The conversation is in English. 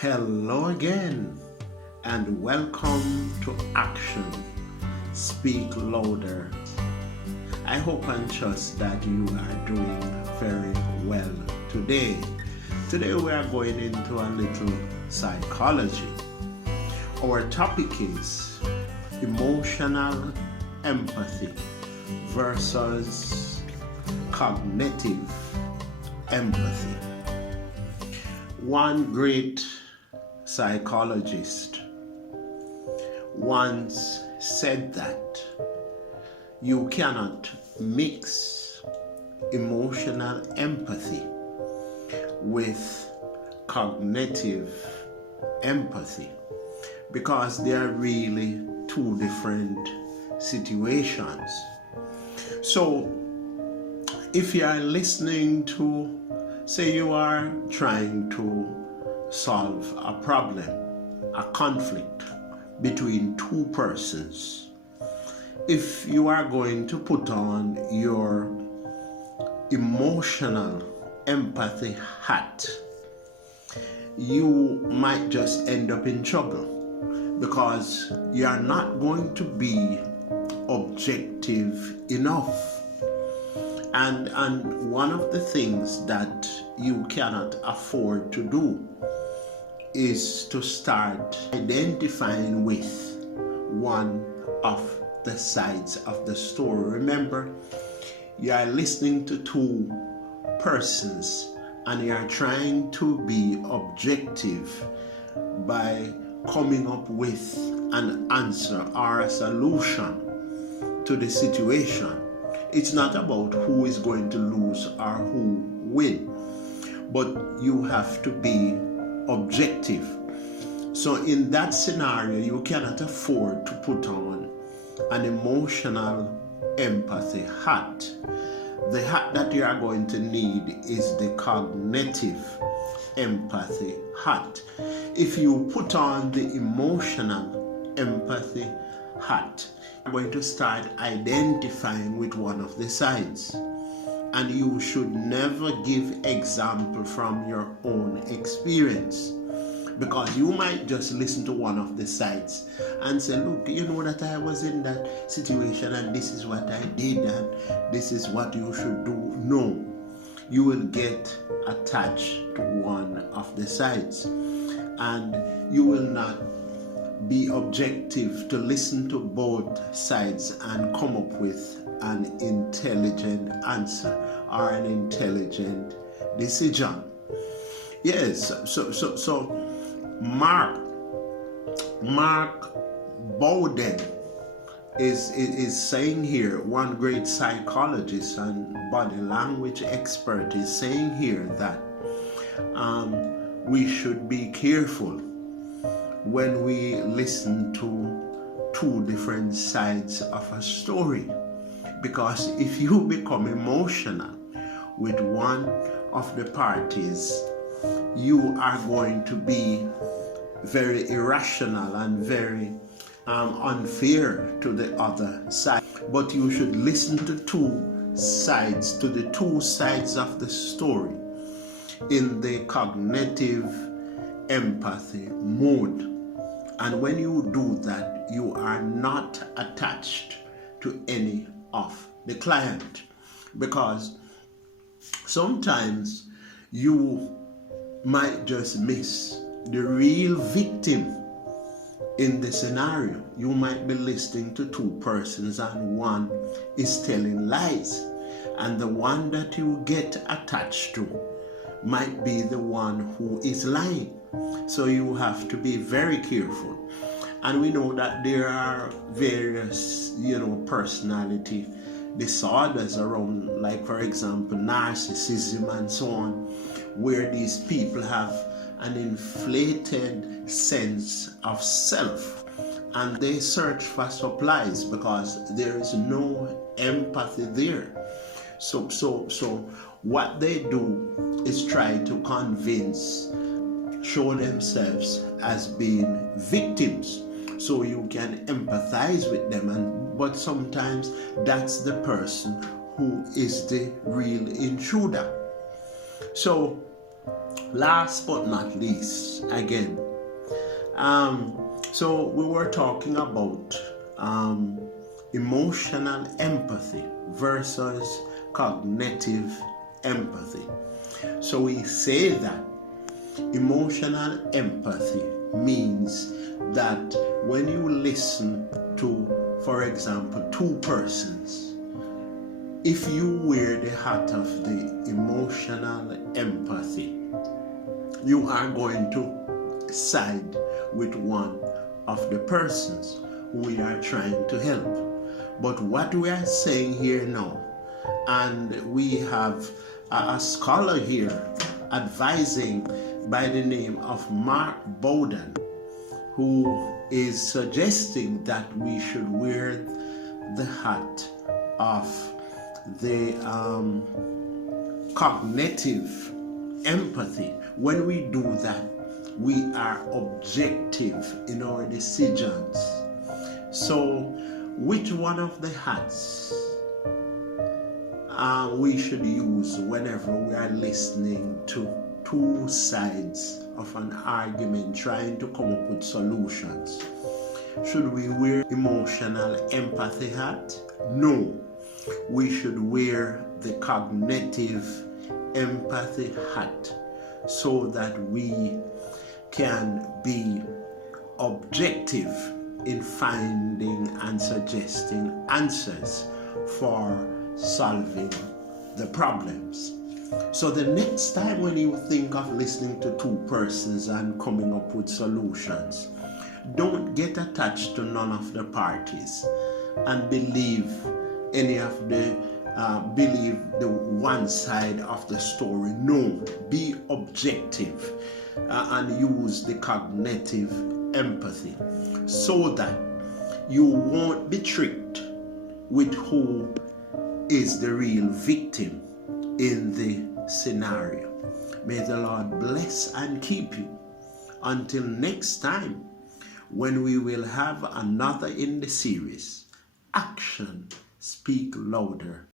Hello again, and welcome to Action. Speak louder. I hope and trust that you are doing very well today. Today we are going into a little psychology. Our topic is emotional empathy versus cognitive empathy. One great psychologist once said that you cannot mix emotional empathy with cognitive empathy because they are really two different situations. So if you are listening to, say you are trying to solve a problem, a conflict between two persons. If you are going to put on your emotional empathy hat, you might just end up in trouble because you are not going to be objective enough. And one of the things that you cannot afford to do is to start identifying with one of the sides of the story. Remember, you are listening to two persons and you are trying to be objective by coming up with an answer or a solution to the situation. It's not about who is going to lose or who win, but you have to be objective. So in that scenario, you cannot afford to put on an emotional empathy hat. The hat that you are going to need is the cognitive empathy hat. If you put on the emotional empathy hat, you're going to start identifying with one of the sides. And you should never give example from your own experience, because you might just listen to one of the sides and say, look, you know that I was in that situation and this is what I did and this is what you should do. No, you will get attached to one of the sides and you will not be objective to listen to both sides and come up with an intelligent answer or an intelligent decision. Yes, so Mark Bowden is saying here, one great psychologist and body language expert is saying here that we should be careful when we listen to two different sides of a story, because if you become emotional with one of the parties, you are going to be very irrational and very unfair to the other side. But you should listen to two sides of the story in the cognitive empathy mode. And when you do that, you are not attached to any of the client, because sometimes you might just miss the real victim in the scenario. You might be listening to two persons and one is telling lies, and the one that you get attached to might be the one who is lying. So you have to be very careful. And we know that there are various, personality disorders around, like for example, narcissism and so on, where these people have an inflated sense of self and they search for supplies because there is no empathy there. So what they do is try to show themselves as being victims so you can empathize with them, but sometimes that's the person who is the real intruder. So Last but not least, again, so we were talking about emotional empathy versus cognitive empathy. So we say that emotional empathy means that when you listen to, for example, two persons, if you wear the hat of the emotional empathy, you are going to side with one of the persons who we are trying to help. But what we are saying here now, and we have a scholar here advising by the name of Mark Bowden, who is suggesting that we should wear the hat of the cognitive empathy. When we do that, we are objective in our decisions. So which one of the hats we should use whenever we are listening to two sides of an argument trying to come up with solutions? Should we wear emotional empathy hat? No, we should wear the cognitive empathy hat so that we can be objective in finding and suggesting answers for solving the problems. So the next time when you think of listening to two persons and coming up with solutions, don't get attached to none of the parties and believe any of the believe the one side of the story. No, be objective and use the cognitive empathy so that you won't be tricked with who is the real victim in the scenario. May the Lord bless and keep you. Until next time, when we will have another in the series, Action Speak Louder